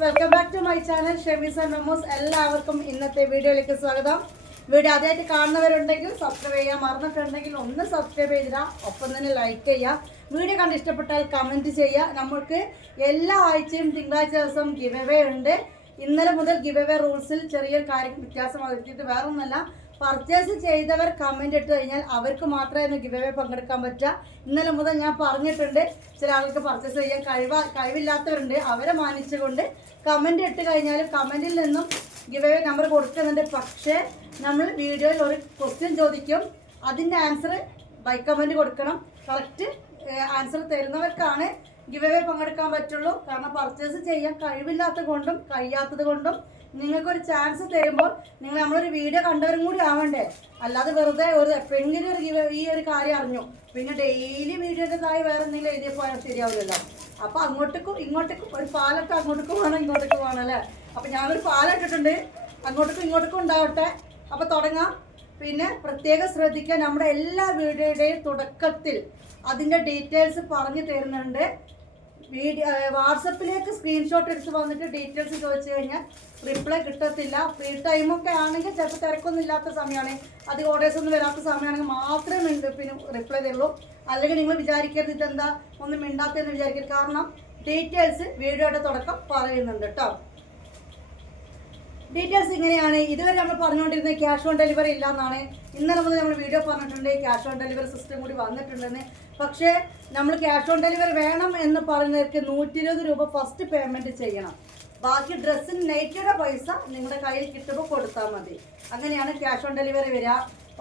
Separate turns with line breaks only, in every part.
Welcome back to my channel Shemees and Memmos എല്ലാവർക്കും ഇന്നത്തെ വീഡിയോയിലേക്ക് സ്വാഗതം. വീഡിയോ ആദ്യമായിട്ട് കാണുന്നവരുണ്ടെങ്കിൽ സബ്സ്ക്രൈബ് ചെയ്യാൻ മറന്നിട്ടുണ്ടെങ്കിൽ ഒന്ന് സബ്സ്ക്രൈബ് ചെയ്തിടാം. ഒപ്പം തന്നെ ലൈക്ക് ചെയ്യുക വീഡിയോ കണ്ട് ഇഷ്ടപ്പെട്ടാൽ കമന്റ് ചെയ്യുക നമുക്ക് എല്ലാ ആഴ്ചയും തിങ്കളാഴ്ച ദിവസം ഗിവ് ഉണ്ട്. ഇന്നലെ മുതൽ ഗിവ് റൂൾസിൽ ചെറിയ കാര്യം വ്യത്യാസം വരുത്തിയിട്ട് വേറെ ഒന്നല്ല പർച്ചേസ് ചെയ്തവർ കമന്റ് ഇട്ട് കഴിഞ്ഞാൽ അവർക്ക് മാത്രമേ ഗിവ് അവേ പങ്കെടുക്കാൻ പറ്റുക. ഇന്നലെ മുതൽ ഞാൻ പറഞ്ഞിട്ടുണ്ട് ചില ആൾക്ക് പർച്ചേസ് ചെയ്യാൻ കഴിവ കഴിവില്ലാത്തവരുണ്ട് അവരെ മാനിച്ചുകൊണ്ട് കമന്റ് ഇട്ട് കഴിഞ്ഞാൽ കമന്റിൽ നിന്നും ഗിവ് അവേ നമ്പർ കൊടുക്കുന്നുണ്ട്. പക്ഷേ നമ്മൾ വീഡിയോയിൽ ഒരു ക്വസ്റ്റ്യൻ ചോദിക്കും. അതിന്റെ ആൻസർ ബൈ കമന്റ് കൊടുക്കണം. കറക്റ്റ് ആൻസർ തരുന്നവർക്കാണ് ഗിവ് അവേ പങ്കെടുക്കാൻ പറ്റുള്ളൂ. കാരണം പർച്ചേസ് ചെയ്യാൻ കഴിവില്ലാത്തത് കൊണ്ടും കഴിയാത്തത് കൊണ്ടും നിങ്ങൾക്കൊരു ചാൻസ് തരുമ്പോൾ നിങ്ങൾ നമ്മളൊരു വീഡിയോ കണ്ടവരും കൂടി ആവണ്ടേ? അല്ലാതെ വെറുതെ ഒരു എപ്പോഴെങ്കിലും ഒരു ഈ ഒരു കാര്യം അറിഞ്ഞു. പിന്നെ ഡെയിലി വീഡിയോന്റെതായി വേറെ എന്തെങ്കിലും എഴുതി പോയാൽ ശരിയാവില്ലല്ലോ. അപ്പോൾ അങ്ങോട്ടേക്കും ഇങ്ങോട്ടേക്കും ഒരു പാലൊക്കെ അങ്ങോട്ടേക്കും വേണം ഇങ്ങോട്ടേക്കും വേണം അല്ലേ? അപ്പോൾ ഞാനൊരു പാലിട്ടിട്ടുണ്ട് അങ്ങോട്ടേക്കും ഇങ്ങോട്ടേക്കും ഉണ്ടാവട്ടെ. അപ്പോൾ തുടങ്ങാം. പിന്നെ പ്രത്യേകം ശ്രദ്ധിക്കുക നമ്മുടെ എല്ലാ വീഡിയോയുടെയും തുടക്കത്തിൽ അതിന്റെ ഡീറ്റെയിൽസ് പറഞ്ഞു തരുന്നുണ്ട്. വീഡിയോ വാട്സപ്പിലേക്ക് സ്ക്രീൻഷോട്ട് എടുത്ത് വന്നിട്ട് ഡീറ്റെയിൽസ് ചോദിച്ചു കഴിഞ്ഞാൽ റിപ്ലൈ കിട്ടത്തില്ല. ഫ്രീ ടൈമൊക്കെ ആണെങ്കിൽ ചിലപ്പോൾ തിരക്കൊന്നും ഇല്ലാത്ത സമയമാണ്. അധികം ഓർഡേഴ്സ് ഒന്നും വരാത്ത സമയമാണെങ്കിൽ മാത്രമേ ഉണ്ട് പിന്നെ റിപ്ലൈ തരുള്ളൂ. അല്ലെങ്കിൽ നിങ്ങൾ വിചാരിക്കരുത് ഇതെന്താ? ഒന്നും മിണ്ടാത്തതെന്ന് വിചാരിക്കരുത്. കാരണം ഡീറ്റെയിൽസ് വീഡിയോയുടെ തുടക്കം പറയുന്നുണ്ട് കേട്ടോ ഡീറ്റെയിൽസ് ഇങ്ങനെയാണ്. ഇതുവരെ നമ്മൾ പറഞ്ഞുകൊണ്ടിരുന്നത് ക്യാഷ് ഓൺ ഡെലിവറി ഇല്ല എന്നാണ് ഇന്നലെ മുതൽ നമ്മൾ വീഡിയോ പറഞ്ഞിട്ടുണ്ട്. ക്യാഷ് ഓൺ ഡെലിവറി സിസ്റ്റം കൂടി വന്നിട്ടുണ്ടെന്ന്. പക്ഷേ നമ്മൾ ക്യാഷ് ഓൺ ഡെലിവറി വേണം എന്ന് പറയുന്നവർക്ക് നൂറ്റി ഇരുപത് രൂപ ഫസ്റ്റ് പേയ്മെന്റ് ചെയ്യണം. ബാക്കി ഡ്രസ്സിന് നൈറ്റിയുടെ പൈസ നിങ്ങളുടെ കയ്യിൽ കിട്ടുമ്പോൾ കൊടുത്താൽ മതി. അങ്ങനെയാണ് ക്യാഷ് ഓൺ ഡെലിവറി വരിക.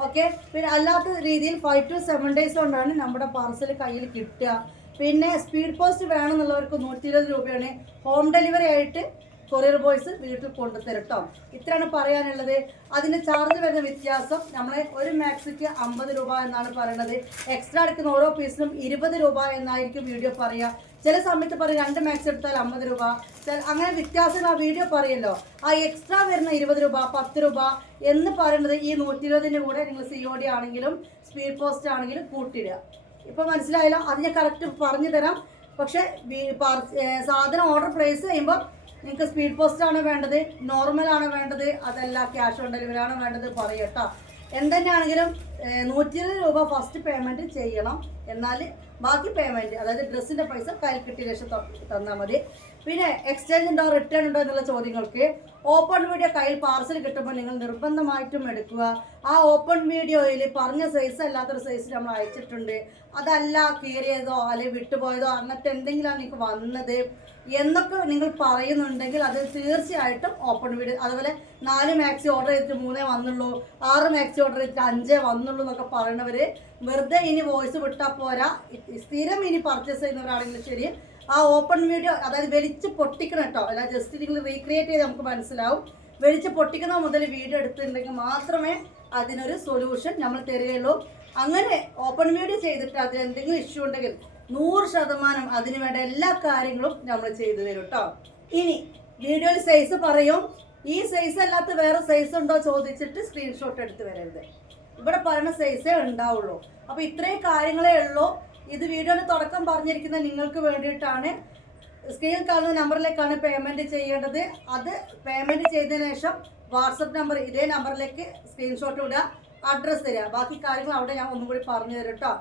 ഓക്കെ പിന്നെ അല്ലാത്ത രീതിയിൽ ഫൈവ് ടു സെവൻ ഡേയ്സ് കൊണ്ടാണ് നമ്മുടെ പാർസൽ കയ്യിൽ കിട്ടുക. പിന്നെ സ്പീഡ് പോസ്റ്റ് വേണമെന്നുള്ളവർക്ക് നൂറ്റി ഇരുപത് രൂപയാണ്. ഹോം ഡെലിവറി ആയിട്ട് കൊറിയർ ബോയ്സ് വീട്ടിൽ കൊണ്ടുതരും കേട്ടോ ഇത്രയാണ് പറയാനുള്ളത്. അതിന് ചാർജ് വരുന്ന വ്യത്യാസം നമ്മൾ ഒരു മാക്സിക്ക് അമ്പത് രൂപ എന്നാണ് പറയുന്നത് എക്സ്ട്രാ എടുക്കുന്ന ഓരോ പീസിനും ഇരുപത് രൂപ എന്നായിരിക്കും വീഡിയോ പറയുക ചില സമയത്ത് പറയും രണ്ട് മാക്സ് എടുത്താൽ അമ്പത് രൂപ. അങ്ങനെ വ്യത്യാസം ആ വീഡിയോ പറയല്ലോ. ആ എക്സ്ട്രാ വരുന്ന ഇരുപത് രൂപ പത്ത് രൂപ എന്ന് പറയുന്നത് ഈ നൂറ്റി ഇരുപതിന്റെ കൂടെ നിങ്ങൾ സി ഒ ഡി ആണെങ്കിലും സ്പീഡ് പോസ്റ്റ് ആണെങ്കിലും കൂട്ടിയിടുക. ഇപ്പൊ മനസ്സിലായല്ലോ? അത് ഞാൻ കറക്റ്റ് പറഞ്ഞു തരാം പക്ഷെ സാധനം ഓർഡർ പ്ലേസ് ചെയ്യുമ്പോൾ നിങ്ങൾക്ക് സ്പീഡ് പോസ്റ്റ് ആണ് വേണ്ടത് നോർമൽ ആണ് വേണ്ടത് അതല്ല ക്യാഷ് ഓൺ ഡെലിവറി ആണ് വേണ്ടത് പറയട്ടോ എന്തെന്നാണെങ്കിലും നൂറ്റി ഇരുപത് രൂപ ഫസ്റ്റ് പേയ്മെന്റ് ചെയ്യണം. എന്നാൽ ബാക്കി പേയ്മെന്റ് അതായത് ഡ്രസ്സിന്റെ പൈസ കയ്യിൽ കിട്ടിയ ശേഷം തന്നാൽ മതി. പിന്നെ എക്സ്ചേഞ്ച് ഉണ്ടോ റിട്ടേൺ ഉണ്ടോ എന്നുള്ള ചോദ്യങ്ങൾക്ക് ഓപ്പൺ വീഡിയോ കയ്യിൽ പാർസൽ കിട്ടുമ്പോൾ നിങ്ങൾ നിർബന്ധമായിട്ടും എടുക്കുക. ആ ഓപ്പൺ വീഡിയോയിൽ പറഞ്ഞ സൈസ് അല്ലാത്തൊരു സൈസ് നമ്മൾ അയച്ചിട്ടുണ്ട്. അതല്ല കീറിയതോ അല്ലെങ്കിൽ വിട്ടുപോയതോ അങ്ങനത്തെ എന്തെങ്കിലാണ് നിങ്ങൾക്ക് വന്നത്. എന്നൊക്കെ നിങ്ങൾ പറയുന്നുണ്ടെങ്കിൽ അത് തീർച്ചയായിട്ടും ഓപ്പൺ വീഡിയോ അതുപോലെ നാല് മാക്സി ഓർഡർ ചെയ്തിട്ട് മൂന്നേ വന്നുള്ളൂ ആറ് മാക്സി ഓർഡർ ചെയ്തിട്ട് അഞ്ചേ വന്നുള്ളൂ എന്നൊക്കെ പറയുന്നവർ വെറുതെ ഇനി വോയിസ് വിട്ടാൽ പോരാ. സ്ഥിരം ഇനി പർച്ചേസ് ചെയ്യുന്നവരാണെങ്കിലും ശരി. ആ ഓപ്പൺ വീഡിയോ അതായത് വെളിച്ച് പൊട്ടിക്കണം കേട്ടോ. അല്ല ജസ്റ്റ് നിങ്ങൾ റീക്രിയേറ്റ് ചെയ്ത് നമുക്ക് മനസ്സിലാവും. വെളിച്ച് പൊട്ടിക്കുന്ന മുതൽ വീഡിയോ എടുത്തിട്ടുണ്ടെങ്കിൽ മാത്രമേ അതിനൊരു സൊല്യൂഷൻ നമ്മൾ തരികയുള്ളൂ. അങ്ങനെ ഓപ്പൺ വീഡിയോ ചെയ്തിട്ട് അതിൽ എന്തെങ്കിലും ഇഷ്യൂ ഉണ്ടെങ്കിൽ നൂറ് ശതമാനം അതിന് വേണ്ട എല്ലാ കാര്യങ്ങളും നമ്മൾ ചെയ്തു തരും കേട്ടോ ഇനി വീഡിയോയിൽ സൈസ് പറയും. ഈ സൈസ് അല്ലാത്ത വേറെ സൈസ് ഉണ്ടോ ചോദിച്ചിട്ട് സ്ക്രീൻഷോട്ട് എടുത്ത് വരരുത്. ഇവിടെ പറയുന്ന സൈസേ ഉണ്ടാവുള്ളൂ. അപ്പൊ ഇത്രയും കാര്യങ്ങളേ ഉള്ളൂ. ഇത് വീഡിയോയുടെ തുടക്കം പറഞ്ഞിരിക്കുന്ന നിങ്ങൾക്ക് വേണ്ടിയിട്ടാണ്. സ്ക്രീനിൽ കാണുന്ന നമ്പറിലേക്കാണ് പേയ്മെന്റ് ചെയ്യേണ്ടത്. അത് പേയ്മെന്റ് ചെയ്തതിനു ശേഷം വാട്സപ്പ് നമ്പർ ഇതേ നമ്പറിലേക്ക് സ്ക്രീൻഷോട്ട് ഇടുക. അഡ്രസ്സ് തരിക. ബാക്കി കാര്യങ്ങൾ അവിടെ ഞാൻ ഒന്നും കൂടി പറഞ്ഞു തരും കേട്ടോ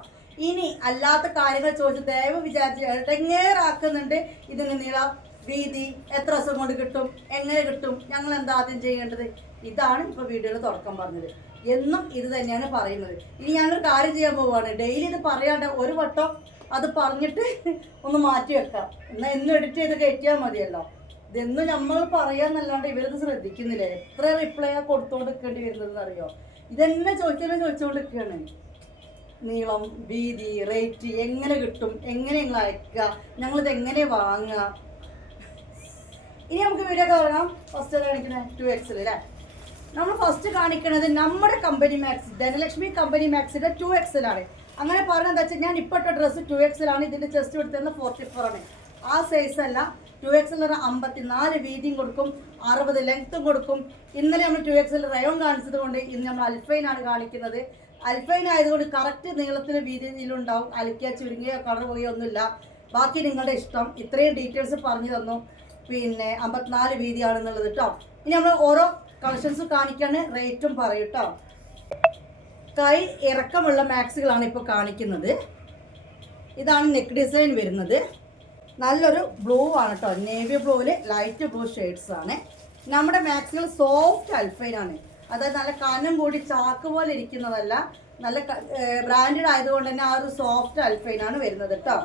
ഇനി അല്ലാത്ത കാര്യങ്ങൾ ചോദിച്ച് ദയവ് വിചാരിച്ച് ഇടങ്ങേറാക്കുന്നുണ്ട്. ഇതിന് നീളം വീതി എത്ര ദിവസം കൊണ്ട് കിട്ടും എങ്ങനെ കിട്ടും ഞങ്ങൾ എന്താ ആദ്യം ചെയ്യേണ്ടത്? ഇതാണ് ഇപ്പോൾ വീഡിയോയിൽ തുടക്കം പറഞ്ഞത്. എന്നും ഇത് തന്നെയാണ് പറയുന്നത്. ഇനി ഞാനൊരു കാര്യം ചെയ്യാൻ പോവാണ്. ഡെയിലി ഇത് പറയാണ്ട് ഒരു വട്ടം അത് പറഞ്ഞിട്ട് ഒന്ന് മാറ്റി വെക്കാം. എന്നാൽ എന്നും എഡിറ്റ് ചെയ്ത് കയറ്റിയാൽ മതിയല്ലോ. ഇതെന്നും നമ്മൾ പറയാന്നല്ലാണ്ട് ഇവരത് ശ്രദ്ധിക്കുന്നില്ല? എത്ര റിപ്ലൈ കൊടുത്തോണ്ട് നിൽക്കേണ്ടി വരുന്നതെന്ന് അറിയോ ഇതെന്നെ ചോദിച്ചാലും ചോദിച്ചുകൊണ്ട് നിൽക്കുകയാണ് നീളം വീതി റേറ്റ് എങ്ങനെ കിട്ടും എങ്ങനെ നിങ്ങൾ അയക്കുക ഞങ്ങളിത് എങ്ങനെ വാങ്ങുക? ഇനി നമുക്ക് വീഡിയോ തുടങ്ങാം. ഫസ്റ്റ് കാണിക്കണേ? ടു എക്സിൽ അല്ലേ? നമ്മൾ ഫസ്റ്റ് കാണിക്കുന്നത് നമ്മുടെ കമ്പനി മാക്സ് ധനലക്ഷ്മി കമ്പനി മാക്സിന്റെ ടു ആണ് അങ്ങനെ പറഞ്ഞത് എന്താ വെച്ചാൽ ഞാൻ ഇട്ട ഡ്രസ്സ് ടു ആണ് ഇതിന്റെ ചെസ്റ്റ് എടുത്തത് ഫോർട്ടി ഫോർ ആണ്. ആ സൈസ് അല്ല. ടു എക്സൽ പറഞ്ഞാൽ അമ്പത്തിനാല് വീതിയും കൊടുക്കും അറുപത് ലെങ്ത്തും കൊടുക്കും. ഇന്നലെ നമ്മൾ ടു എക്സൽ റയോൺ കാണിച്ചത് കൊണ്ട് ഇന്ന് നമ്മൾ അൽഫൈൻ ആണ് കാണിക്കുന്നത്. അൽഫൈൻ ആയതുകൊണ്ട് കറക്റ്റ് നീളത്തിന് വീതിയിലുണ്ടാവും. അലക്കിയ ചുരുങ്ങിയോ കളർ പോയോ ഒന്നുമില്ല. ബാക്കി നിങ്ങളുടെ ഇഷ്ടം. ഇത്രയും ഡീറ്റെയിൽസ് പറഞ്ഞു തന്നു. പിന്നെ അമ്പത്തിനാല് വീതിയാണെന്നുള്ളത് കേട്ടോ ഇനി നമ്മൾ ഓരോ കളക്ഷൻസ് കാണിക്കാണ് റേറ്റും പറയും കേട്ടോ കൈ ഇറക്കമുള്ള മാക്സുകളാണ് ഇപ്പോൾ കാണിക്കുന്നത്. ഇതാണ് നെക്ക് ഡിസൈൻ വരുന്നത്. നല്ലൊരു ബ്ലൂ ആണ് കേട്ടോ നേവി ബ്ലൂവിൽ ലൈറ്റ് ബ്ലൂ ഷെയ്ഡ്സ് ആണ്. നമ്മുടെ മാക്സുകൾ സോഫ്റ്റ് അൽഫൈൻ ആണ്. അതായത് നല്ല കനം കൂടി ചാക്ക് പോലെ ഇരിക്കുന്നതല്ല. നല്ല ബ്രാൻഡഡ് ആയതുകൊണ്ട് തന്നെ ആ ഒരു സോഫ്റ്റ് അൽഫൈൻ ആണ് വരുന്നത് കേട്ടോ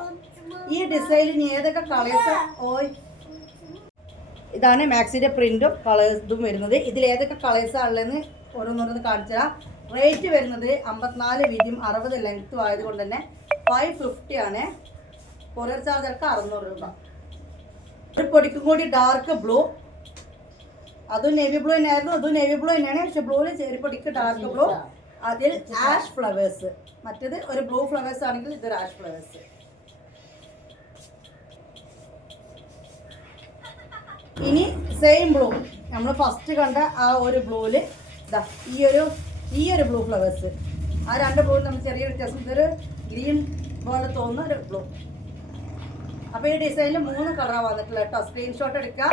ഈ ഡിസൈനിൽ ഏതൊക്കെ കളേഴ്സ് ഓയ്. ഇതാണ് മാക്സിന്റെ പ്രിന്റും കളേഴ്സും വരുന്നത്. ഇതിൽ ഏതൊക്കെ കളേഴ്സ് ഉള്ളതെന്ന് ഓരോന്നോരോന്ന് കാണിച്ചു തരാം. റേറ്റ് വരുന്നത് അമ്പത്തിനാല് വീതിയും അറുപത് ലെങ്ത്തും ആയതുകൊണ്ട് തന്നെ ഫൈവ് ഫിഫ്റ്റി ആണ്. കൊറിയർ ചാർജ് ഒക്കെ അറുന്നൂറ് രൂപ. ഒരു പൊടിക്കും കൂടി ഡാർക്ക് ബ്ലൂ അതും നേവി ബ്ലൂ തന്നെയായിരുന്നു അതും നേവി ബ്ലൂ തന്നെയാണ്. പക്ഷെ ബ്ലൂവിൽ ചെറിപ്പൊടിക്ക് ഡാർക്ക് ബ്ലൂ അതിൽ ആഷ് ഫ്ലവേഴ്സ് മറ്റേത് ഒരു ബ്ലൂ ഫ്ലവേഴ്സ് ആണെങ്കിൽ ഇതൊരു ആഷ് ഫ്ലവേഴ്സ് ഇനി സെയിം ബ്ലൂ നമ്മൾ ഫസ്റ്റ് കണ്ട ആ ഒരു ബ്ലൂവിൽ ഇതാ ഈ ഒരു ഈ ഒരു ബ്ലൂ ഫ്ലവേഴ്സ് ആ രണ്ട് ബ്ലൂ നമ്മൾ ചെറിയ വ്യത്യാസം. ഇതൊരു ഗ്രീൻ പോലെ തോന്നുന്ന ഒരു ബ്ലൂ അപ്പോൾ ഈ ഡിസൈനിൽ മൂന്ന് കളറാണ് വന്നിട്ടുള്ളത് കേട്ടോ സ്ക്രീൻഷോട്ട് എടുക്കുക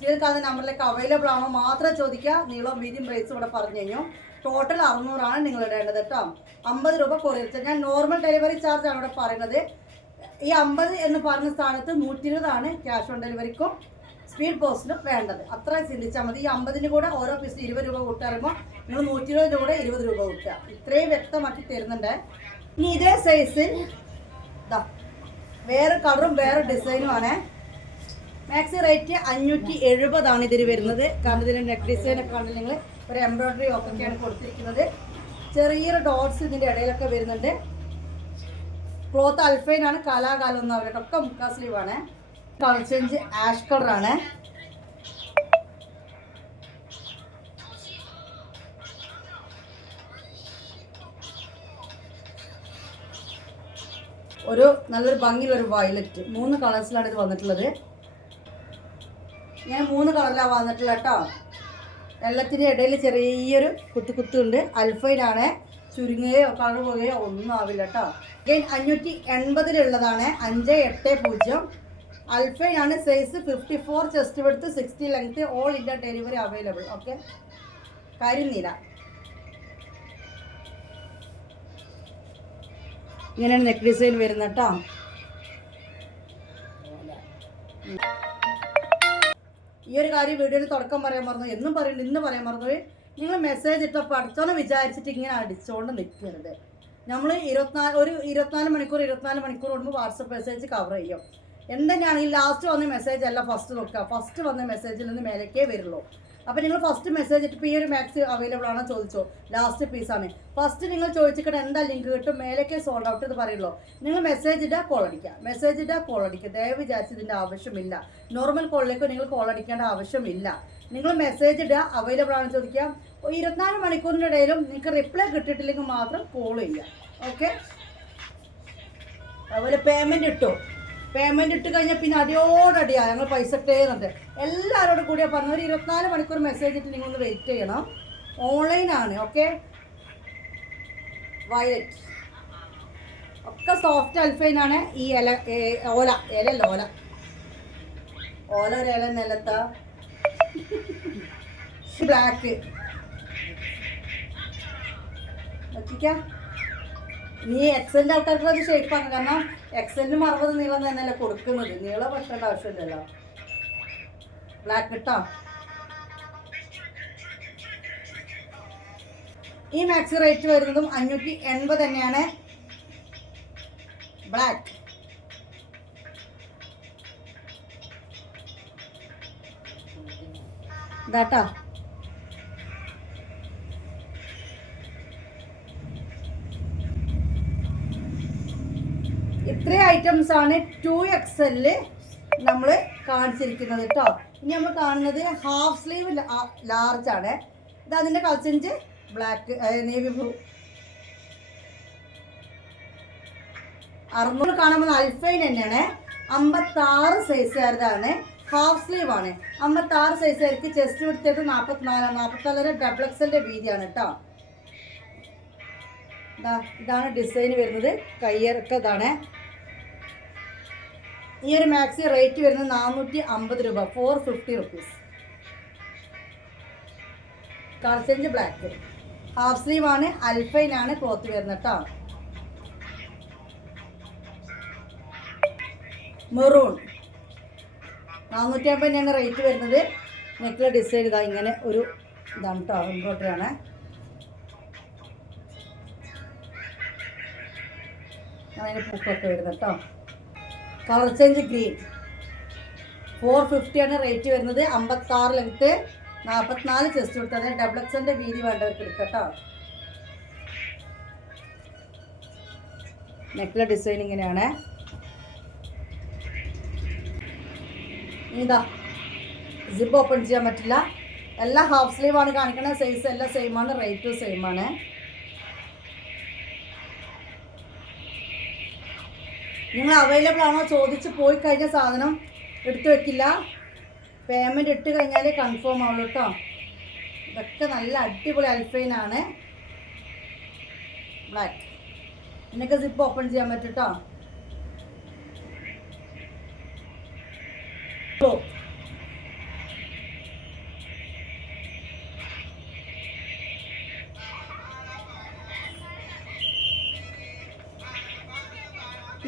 സ്ക്രീനിൽ കാണുന്ന നമ്പറിലേക്ക് അവൈലബിൾ ആണോ മാത്രം ചോദിക്കുക. നീളം വീതിയും പ്രൈസും ഇവിടെ പറഞ്ഞു കഴിഞ്ഞു ടോട്ടൽ അറുന്നൂറാണ് നിങ്ങൾ ഇടേണ്ടത് കേട്ടോ. അമ്പത് രൂപ കൊറിയർ ഞാൻ നോർമൽ ഡെലിവറി ചാർജ് ആണ് ഇവിടെ പറയുന്നത്. ഈ അമ്പത് എന്ന് പറഞ്ഞ സ്ഥാനത്ത് നൂറ്റി ഇരുപതാണ് ക്യാഷ് ഓൺ ഡെലിവറിക്കും സ്പീഡ് പോസ്റ്റിനും വേണ്ടത്. അത്ര ചിന്തിച്ചാൽ മതി. ഈ അമ്പതിന് കൂടെ ഓരോ പീസ് ഇരുപത് രൂപ കൂട്ടാറുമ്പോൾ നിങ്ങൾ നൂറ്റി ഇരുപതിന് കൂടെ ഇരുപത് രൂപ കൂട്ടുക. ഇത്രയും വ്യക്തമാക്കി തരുന്നുണ്ട്. ഇനി ഇതേ സൈസിൽ വേറെ കളറും വേറെ ഡിസൈനും ആണ്. മാക്സി റേറ്റ് അഞ്ഞൂറ്റി എഴുപതാണ് ഇതിൽ വരുന്നത്. കാരണം ഇതിന്റെ നെക്ക് ഡിസൈൻ ഒക്കെ കണ്ടില്ല നിങ്ങൾ ഒരു എംബ്രോയ്ഡറി ഒക്കെയാണ് കൊടുത്തിരിക്കുന്നത്. ചെറിയൊരു ഡോട്ട്സ് ഇതിന്റെ ഇടയിലൊക്കെ വരുന്നുണ്ട്. ക്ലോത്ത് അൽഫൈനാണ് കാലാകാലം എന്ന് പറയുന്നത്. ഒക്കെ മുക്കാ സ്ലീവ് കളർ ചേഞ്ച് ആഷ് കളറാണ് ഒരു നല്ലൊരു ഭംഗിയുള്ള വയലറ്റ് മൂന്ന് കളേഴ്സിലാണ് ഇത് വന്നിട്ടുള്ളത്. ഞാൻ മൂന്ന് കളറിലാണ് വന്നിട്ടുള്ള കേട്ടോ. എല്ലാത്തിന്റെ ഇടയിൽ ചെറിയൊരു കുത്തു കുത്തുണ്ട് അൽഫൈനാണ് ചുരുങ്ങുകയോ കളർ പോവുകയോ ഒന്നും ആവില്ല കേട്ടോ. ഗെയിൻ അഞ്ഞൂറ്റി എൺപതിലുള്ളതാണ്. അഞ്ച് എട്ട് പൂജ്യം. അൽഫൈനാണ് size fifty four chest വെടുത്ത് sixty length all India delivery available okay കരിനീല. ഇങ്ങനെയാണ് നെക്ക് ഡിസൈൻ വരുന്നത് കേട്ടോ. ഈ ഒരു കാര്യം വീഡിയോയിൽ തുടക്കം പറയാൻ മറന്നു എന്നും പറയുന്നു ഇന്ന് പറയാൻ മറന്നു. നിങ്ങൾ മെസ്സേജ് ഇട്ടപ്പോൾ അടിച്ചോന്ന് വിചാരിച്ചിട്ട് ഇങ്ങനെ അടിച്ചുകൊണ്ട് നിൽക്കരുത് നമ്മൾ ഇരുപത്തിനാല് ഒരു ഇരുപത്തിനാല് മണിക്കൂർ ഇരുപത്തിനാല് മണിക്കൂർ കൂടുമ്പോൾ വാട്സപ്പ് മെസ്സേജ് കവർ ചെയ്യും. എന്തെങ്കിലും ലാസ്റ്റ് വന്ന മെസ്സേജ് അല്ല ഫസ്റ്റ് നോക്കുക. ഫസ്റ്റ് വന്ന മെസ്സേജിൽ നിന്ന് മേലേക്കേ വരുള്ളൂ. അപ്പോൾ നിങ്ങൾ ഫസ്റ്റ് മെസ്സേജ് ഇട്ട് ഈ ഒരു മാക്സ് അവൈലബിൾ ആണോ ചോദിച്ചോ. ലാസ്റ്റ് പീസാണ് ഫസ്റ്റ് നിങ്ങൾ ചോദിച്ചിട്ട് എന്താ ലിങ്ക് കിട്ടും? മേലേക്ക് സോൾഡ് ഔട്ട് എന്ന് പറയുള്ളൂ. നിങ്ങൾ മെസ്സേജ് ഇട്ടാൽ കോൾ അടിക്കുക. മെസ്സേജ് ഇട്ടാൽ കോൾ അടിക്കുക. ദയവ് വിചാരിച്ച് ഇതിന്റെ ആവശ്യമില്ല. നോർമൽ കോളിലേക്ക് നിങ്ങൾ കോൾ അടിക്കേണ്ട ആവശ്യമില്ല. നിങ്ങൾ മെസ്സേജ് ഇടുക. അവൈലബിൾ ആണെന്ന് ചോദിക്കുക. ഇരുപത്തിനാല് മണിക്കൂറിന്റെ ഇടയിലും നിങ്ങൾക്ക് റിപ്ലൈ കിട്ടിയിട്ടില്ലെങ്കിൽ മാത്രം കോൾ ചെയ്യുക. ഓക്കെ അതുപോലെ പേയ്മെന്റ് ഇട്ടു. പേയ്മെന്റ് ഇട്ട് കഴിഞ്ഞാൽ പിന്നെ അടിയോടടിയാണ് ഞങ്ങൾ പൈസ ഇട്ടേന്നുണ്ട് എല്ലാവരോടും കൂടിയാ പറഞ്ഞ ഒരു ഇരുപത്തിനാല് മണിക്കൂർ മെസ്സേജ് ഇട്ട് നിങ്ങൾ വെയിറ്റ് ചെയ്യണം. ഓൺലൈനാണ് ഓക്കെ വയലറ്റ് ഒക്കെ സോഫ്റ്റ് അൽഫൈനാണ് ഈ ഇല ഓല. ഇലല്ല ഓല. ഓല ഒരു ഇല നിലത്ത ബ്ലാക്ക് നീ എക്സലിന്റെ ആൾക്കാർക്ക് അത് ഷേപ്പാണ് കാരണം എക്സലിനും അറുപത് നീളം തന്നെയല്ലേ കൊടുക്കുന്നത്. നീളം വെക്കേണ്ട ആവശ്യമില്ലല്ലോ. ബ്ലാക്ക് കിട്ടോ? ഈ മാക്സി റേറ്റ് വരുന്നതും അഞ്ഞൂറ്റി എൺപത് തന്നെയാണ്. ബ്ലാക്ക് ഇതാട്ടോ. ഇത്രയും ഐറ്റംസ് ആണ് ടു എക്സലിൽ നമ്മൾ കാണിച്ചിരിക്കുന്നത് കേട്ടോ ഇനി നമ്മൾ കാണുന്നത് ഹാഫ് സ്ലീവ് ലാർജ് ആണ്. ഇത് അതിന്റെ കളച്ചഞ്ച് ബ്ലാക്ക് നേവി ബ്ലൂ അറുന്നൂറ് കാണുമ്പോൾ അൽഫൈൻ തന്നെയാണ്. അമ്പത്താറ് സൈസുകാരതാണ് ഹാഫ് സ്ലീവ് ആണ്. അമ്പത്താറ് സൈസുകാർക്ക് ചെസ്റ്റ് എടുത്തിട്ട് നാൽപ്പത്തിനാല് നാൽപ്പത്തിനാലര ഡബിൾ എക്സലിന്റെ വീതിയാണ് കേട്ടോ ഇതാണ് ഡിസൈൻ വരുന്നത്. കയ്യിറക്കം ഇതാണ് ഈ ഒരു മാക്സി റേറ്റ് വരുന്നത് നാനൂറ്റി അമ്പത് രൂപ four fifty rupees colour black half sleeve ആണ് അൽഫൈൻ ആണ് ക്ലോത്ത് വരുന്നത് കേട്ടോ മെറൂൺ നാനൂറ്റി അമ്പത് തന്നെയാണ് റേറ്റ് വരുന്നത്. നെക്കിലെ ഡിസൈൻ ഇതാ ഇങ്ങനെ ഒരു ഇതാണ് കേട്ടോ എംബ്രോയിഡറി ആണ്. അതിന് പൂക്കൊക്കെ വരുന്നത് കേട്ടോ കളർ ചേഞ്ച് ഗ്രീൻ. ഫോർ ഫിഫ്റ്റിയാണ് റേറ്റ് വരുന്നത്. അമ്പത്താറ് ലെങ്ത്ത് നാൽപ്പത്തിനാല് ചെസ്റ്റ് കൊടുത്തത് ഡബിൾ എക്സിന്റെ വീതി വേണ്ടവർക്ക് എടുക്കാം കേട്ടോ നെക്കിലെ ഡിസൈൻ ഇങ്ങനെയാണ്. ഇതാ. സിബ് ഓപ്പൺ ചെയ്യാൻ പറ്റില്ല. എല്ലാം ഹാഫ് സ്ലീവാണ് കാണിക്കുന്നത് സൈസ് എല്ലാം സെയിമാണ് റേറ്റും സെയിം നിങ്ങൾ അവൈലബിൾ ആണോ ചോദിച്ച് പോയി കഴിഞ്ഞ സാധനം എടുത്തു വെക്കില്ല. പേയ്മെന്റ് ഇട്ട് കഴിഞ്ഞാൽ കൺഫേം ആവുള്ളൂ കേട്ടോ ഇതൊക്കെ നല്ല അടിപൊളി അൽഫൈൻ ആണ്. ബ്ലാക്ക് എന്നൊക്കെ സിപ്പ് ഓപ്പൺ ചെയ്യാൻ പറ്റും കേട്ടോ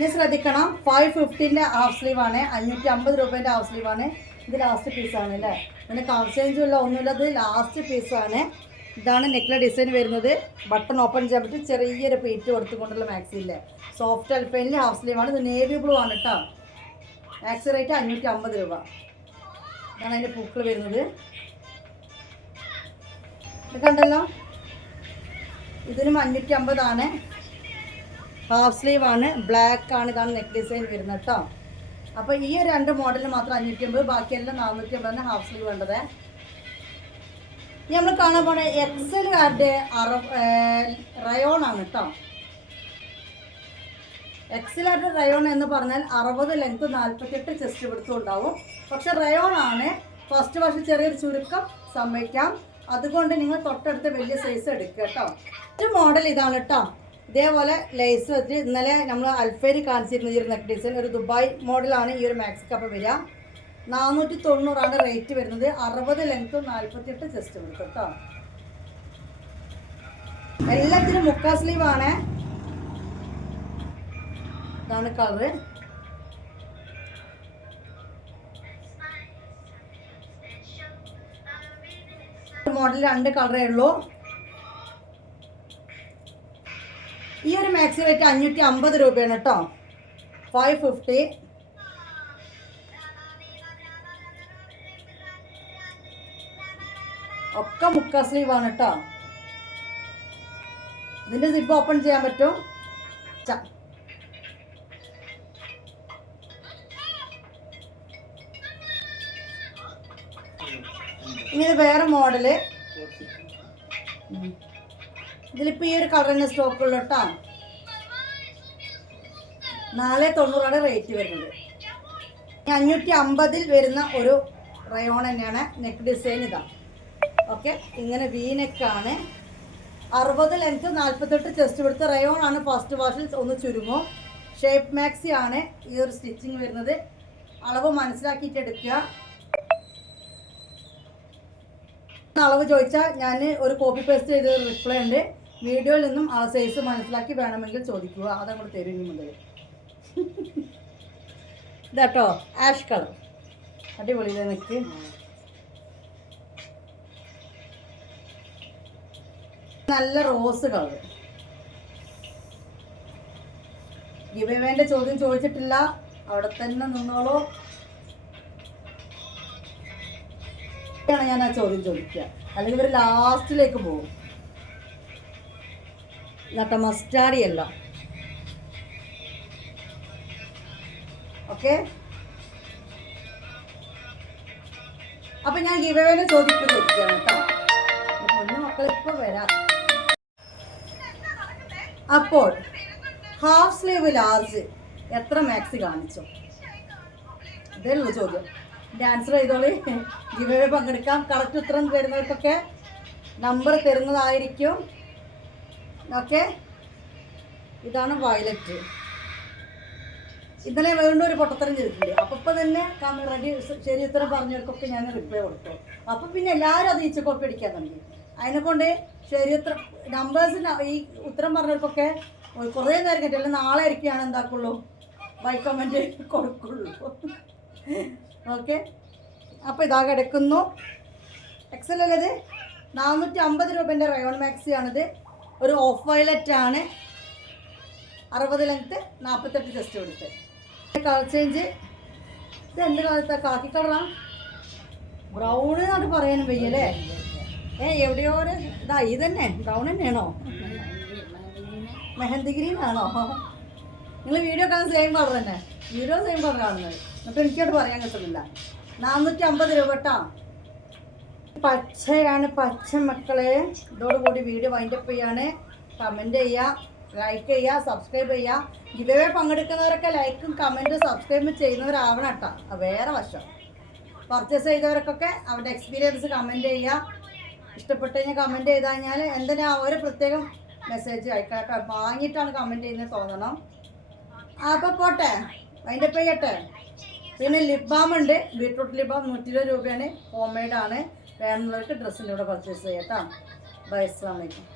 ഇനി ശ്രദ്ധിക്കണം. ഫൈവ് ഫിഫ്റ്റീന്റെ ഹാഫ് സ്ലീവാണ് അഞ്ഞൂറ്റി അമ്പത് രൂപേന്റെ ഹാഫ് സ്ലീവാണ് ഇത് ലാസ്റ്റ് പീസാണ് അല്ലേ? പിന്നെ കളർ ചേഞ്ചും ഇല്ല ഒന്നുമില്ല. ഇത് ലാസ്റ്റ് പീസാണ് ഇതാണ് നെക്കിലെ ഡിസൈൻ വരുന്നത്. ബട്ടൺ ഓപ്പൺ ചെയ്യാൻ പറ്റും ചെറിയൊരു പീറ്റ് കൊടുത്തുകൊണ്ടുള്ള മാക്സി ഇല്ലേ സോഫ്റ്റ് അൽഫൈനിൽ ഹാഫ് സ്ലീവാണ് ഇത് നേവി ബ്ലൂ ആണ് കേട്ടോ മാക്സി റേറ്റ് അഞ്ഞൂറ്റി അമ്പത് രൂപ. ഇതാണ് അതിന്റെ പൂക്കൾ വരുന്നത്. ഇത് കണ്ടല്ലോ? ഇതിനും അഞ്ഞൂറ്റി അമ്പതാണ് ഹാഫ് സ്ലീവ് ആണ് ബ്ലാക്ക് ആണ് ഇതാണ് നെക്ക് ഡിസൈൻ വരുന്നത് കേട്ടോ അപ്പോൾ ഈ ഒരു രണ്ട് മോഡൽ മാത്രം അഞ്ഞൂറ്റി അമ്പത് ബാക്കിയെല്ലാം നാനൂറ്റി അമ്പത് ഹാഫ് സ്ലീവ് വേണ്ടത്. നമ്മൾ കാണാൻ പോണ എക്സൽ റയോൺ ആണ് കേട്ടോ എക്സലായിട്ട് റയോൺ എന്ന് പറഞ്ഞാൽ അറുപത് ലെങ്ത് നാൽപ്പത്തെട്ട് ചെസ്റ്റ് പിടുത്തം ഉണ്ടാവും. പക്ഷെ റയോൺ ആണ് ഫസ്റ്റ് വർഷം ചെറിയൊരു ചുരുക്കം സംഭവിക്കാം അതുകൊണ്ട് നിങ്ങൾ തൊട്ടടുത്ത് വലിയ സൈസ് എടുക്കുക കേട്ടോ ഒരു മോഡൽ ഇതാണ് കേട്ടോ ഇതേപോലെ ലേസ് വെച്ച് ഇന്നലെ നമ്മൾ അൽഫേരി കാണിച്ചിരുന്ന ഈ ഒരു നെക്ക് ഡിസൈൻ ഒരു ദുബായ് മോഡലാണ് ഈ ഒരു മാക്സി കപ്പ് വരിക. നാനൂറ്റി തൊണ്ണൂറാണ് റേറ്റ് വരുന്നത്. അറുപത് ലെങ്ത്തും നാൽപ്പത്തിയെട്ട് ചെസ്റ്റ് കൊടുക്കും കേട്ടോ എല്ലാത്തിനും മുക്കാ സ്ലീവ് ആണ്. ഇതാണ് കളറ് മോഡൽ രണ്ട് കളറേ ഉള്ളൂ ഈ ഒരു മാക്സി റേറ്റ് അഞ്ഞൂറ്റി അമ്പത് രൂപയാണ് കേട്ടോ ഫൈവ് ഫിഫ്റ്റി ഒക്കെ മുക്കാ സ്ലീവാണ് കേട്ടോ ഇതിന്റെ സിപ്പ് ഓപ്പൺ ചെയ്യാൻ പറ്റും. ഇത് വേറെ മോഡൽ ഇതിലിപ്പോൾ ഈ ഒരു കളർ തന്നെ സ്റ്റോക്ക് ഉള്ളു കേട്ടോ നാല് തൊണ്ണൂറാണ് റേറ്റ് വരുന്നത്. അഞ്ഞൂറ്റി അമ്പതിൽ വരുന്ന ഒരു റയോൺ തന്നെയാണ് നെക്ക് ഡിസൈൻ ഇതാ. ഓക്കെ ഇങ്ങനെ വി നെക്കാണ് അറുപത് ലെങ്ത് നാൽപ്പത്തെട്ട് ചെസ്റ്റ് കൊടുത്ത് റയോൺ ആണ് ഫസ്റ്റ് വാഷിൽ ഒന്ന് ചുരുങ്ങും. ഷേപ്പ് മാക്സി ആണ് ഈ ഒരു സ്റ്റിച്ചിങ് വരുന്നത്. അളവ് മനസ്സിലാക്കിയിട്ട് എടുക്കുക. അളവ് ചോദിച്ചാൽ ഞാൻ ഒരു കോപ്പി പേസ്റ്റ് ചെയ്ത റിപ്ലൈ ഉണ്ട്. വീഡിയോയിൽ നിന്നും ആ സൈസ് മനസ്സിലാക്കി വേണമെങ്കിൽ ചോദിക്കുക. അതങ്ങോട്ട് തരും മുതൽ. ഇതാട്ടോ ആഷ് കളർ അടിപൊളി എനിക്ക് നല്ല റോസ് കളർ ഗിബേവേന്റെ ചോദ്യം ചോദിച്ചിട്ടില്ല. അവിടെ തന്നെ നിന്നോളൂ. ാണ് ഞാൻ ആ ചോദ്യം ചോദിക്കുക. അല്ലെങ്കിൽ ഇവർ ലാസ്റ്റിലേക്ക് പോകും. നട്ട മസ്റ്റാർഡി അല്ല ഓക്കെ? അപ്പൊ ഞാൻ ഗിവേനെ ചോദിച്ചു ചോദിക്കുകയാണ് കേട്ടോ. ഒന്ന് മക്കൾ ഇപ്പൊ വരാം. അപ്പോൾ ഹാഫ് സ്ലീവ് ലാർജ് എത്ര മാക്സി കാണിച്ചു? ഇതേ ഉള്ളൂ ചോദ്യം ഡാൻസർ ചെയ്തോളി. ഗിവേ പങ്കെടുക്കാം. കറക്റ്റ് ഉത്തരം തരുന്നവർക്കൊക്കെ നമ്പർ തരുന്നതായിരിക്കും. ഓക്കെ? ഇതാണ് വയലറ്റ് ഇന്നലെ വീണ്ടും ഒരു പൊട്ടത്തരം ചെയ്തിട്ടുണ്ട്. അപ്പം ഇപ്പം തന്നെ റെഡി. ശരി ഉത്തരം പറഞ്ഞവർക്കൊക്കെ ഞാൻ റിപ്ലൈ കൊടുത്തു. അപ്പം പിന്നെ എല്ലാവരും അത് ഈച്ച കോപ്പി അടിക്കാൻ തുടങ്ങി. അതിനെക്കൊണ്ട് ശരി ഉത്തരം നമ്പേഴ്സിന് ഈ ഉത്തരം പറഞ്ഞവർക്കൊക്കെ കുറേ നേരം കിട്ടില്ല നാളെ ആയിരിക്കുകയാണ് എന്താക്കുള്ളൂ? ബൈ കമന്റ് കൊടുക്കുള്ളൂ. ഓക്കെ അപ്പോൾ ഇതാ കിടക്കുന്നു. എക്സൽ അല്ലത്? നാനൂറ്റി അമ്പത് രൂപേന്റെ റയോൺ മാക്സി ആണിത്. ഒരു ഓഫ് വയലറ്റ് ആണ്. അറുപത് ലെങ്ത്ത് നാൽപ്പത്തെട്ട് ജസ്റ്റ് കൊടുത്ത് കളർ ചേഞ്ച് ഇത് എന്ത് കാക്കി കളറാ ബ്രൗൺ എന്നാണ് പറയാനും വയ്യല്ലേ ഏ എവിടെയോ ഇതാ തന്നെ. ബ്രൗൺ തന്നെയാണോ? മെഹന്തി ഗ്രീൻ ആണോ? നിങ്ങൾ വീഡിയോ കാണുന്ന സെയിം കളർ തന്നെ. വീഡിയോ സെയിം കളർ കാണുന്നത് എന്നിട്ട് എനിക്കത് പറയാൻ കിട്ടുന്നില്ല. നാനൂറ്റി അമ്പത് രൂപ കേട്ടോ. പച്ചയാണ് പച്ച മക്കളെ ഇതോടുകൂടി വീഡിയോ വൈൻഡപ്പ് ചെയ്യാണ്. കമന്റ് ചെയ്യുക ലൈക്ക് ചെയ്യുക സബ്സ്ക്രൈബ് ചെയ്യുക. ഗിവേ പങ്കെടുക്കുന്നവരൊക്കെ ലൈക്കും കമന്റും സബ്സ്ക്രൈബും ചെയ്യുന്നവരാവണം കേട്ടോ. വേറെ വശം. പർച്ചേസ് ചെയ്തവർക്കൊക്കെ അവരുടെ എക്സ്പീരിയൻസ് കമന്റ് ചെയ്യുക. ഇഷ്ടപ്പെട്ട് കഴിഞ്ഞാൽ കമന്റ് ചെയ്ത് കഴിഞ്ഞാൽ എന്തിനാ ഒരു പ്രത്യേകം മെസ്സേജ് അയക്കാൻ വാങ്ങിയിട്ടാണ് കമന്റ് ചെയ്യുന്നത് തോന്നണം. അപ്പോൾ പോട്ടെ അതിന്റെ ചെയ്യട്ടെ. പിന്നെ ലിപ് ബാം ഉണ്ട്. ബീട്രൂട്ട് ലിപ് ബാം നൂറ്റി ഇരുപത് രൂപയാണ്. ഹോം മെയ്ഡാണ് വേണമെന്നുള്ളവർക്ക് ഡ്രസ്സിന്റെ കൂടെ പർച്ചേസ് ചെയ്യാം കേട്ടോ. ബൈ അസ്ലാം വലൈക്കും